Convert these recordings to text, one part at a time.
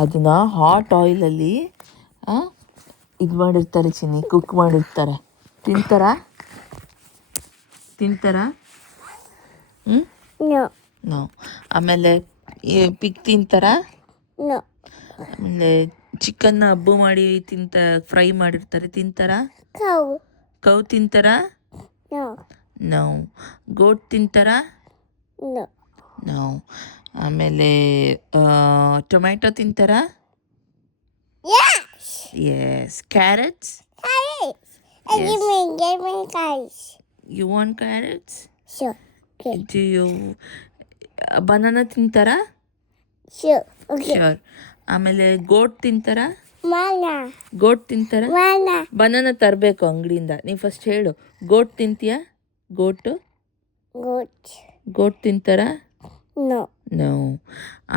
ಅದನ್ನು ಹಾಟ್ ಆಯಿಲಲ್ಲಿ ಇದು ಮಾಡಿರ್ತಾರೆ ಚಿನ್ನಿ, ಕುಕ್ ಮಾಡಿರ್ತಾರೆ. ತಿಂತಾರಾ? ನೋ. ಆಮೇಲೆ ಪಿಗ್ ತಿಂತಾರಾ? ಆಮೇಲೆ ಚಿಕನ್ನ ಹಬ್ಬ ಮಾಡಿ ಫ್ರೈ ಮಾಡಿರ್ತಾರೆ, ತಿಂತಾರಾ? ಕೌ ತಿಂತಾರಾ? ನೋ. ಗೋಟ್ ತಿಂತಾರಾ? ನೋ. ಆಮೇಲೆ ಟೊಮ್ಯಾಟೊ ತಿಂತಾರಾ? Yes. Carrots? Yes. Give me carrots. You want carrots? Sure. Okay. Do you banana ತಿಂತಾರಾ? Sure. Okay. Sure. ಆಮೇಲೆ ಗೋಟ್ ತಿಂತಾರಾ? Mana. ಗೋಟ್ ತಿಂತಾರಾ? Mana. ಬನಾನಾ ತರಬೇಕು ಅಂಗಡಿಯಿಂದ. ನೀವು ಫಸ್ಟ್ ಹೇಳು, ಗೋಟ್ ತಿಂತೀಯಾ? ಗೋಟ್ ತಿಂತಾರಾ? No. ನೋ.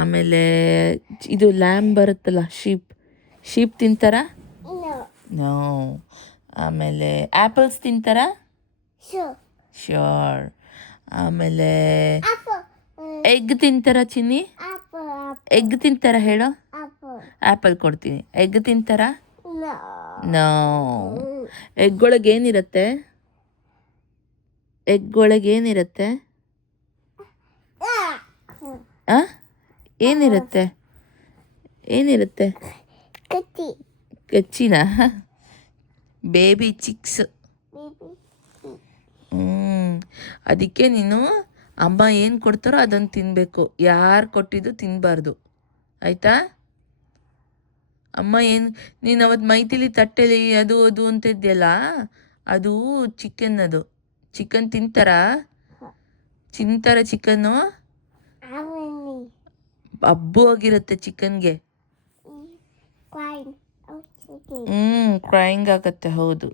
ಆಮೇಲೆ ಇದು ಲ್ಯಾಂಬ್ ಬರುತ್ತಲ್ಲ, ಶೀಪ್ ತಿಂತಾರಾ? No. ನೋ. ಆಮೇಲೆ ಆ್ಯಪಲ್ಸ್ ತಿಂತಾರಾ? Sure. ಶ್ಯೂರ್. ಆಮೇಲೆ Apple. ಎಗ್ ತಿಂತಾರಾ ಚಿನ್ನಿ? Apple. ಎಗ್ ತಿಂತಾರಾ ಹೇಳೋ? Apple. ಆ್ಯಪಲ್ ಕೊಡ್ತೀನಿ. ಎಗ್ ತಿಂತಾರಾ? No. ನೋ. ಎಗ್ ಒಳಗೆ ಏನಿರುತ್ತೆ? ಏನಿರುತ್ತೆ? ಕಚ್ಚಿನಾ? Baby chicks. ಅದಕ್ಕೆ ನೀನು ಅಮ್ಮ ಏನು ಕೊಡ್ತಾರೋ ಅದನ್ನು ತಿನ್ನಬೇಕು, ಯಾರು ಕೊಟ್ಟಿದ್ದು ತಿನ್ನಬಾರ್ದು, ಆಯಿತಾ? ಅಮ್ಮ ನೀನು ಅವತ್ತು ಮೈತಿಲಿ ತಟ್ಟೆಲಿ ಅದು ಅಂತ ಇದೆಯಲ್ಲ, ಅದು ಚಿಕನ್ ತಿಂತಾರಾ ಚಿಕನ್ನು? ಹಬ್ಬು ಆಗಿರುತ್ತೆ ಚಿಕನ್ಗೆ. ಕ್ರೈಂಗ್ ಆಗತ್ತೆ, ಹೌದು.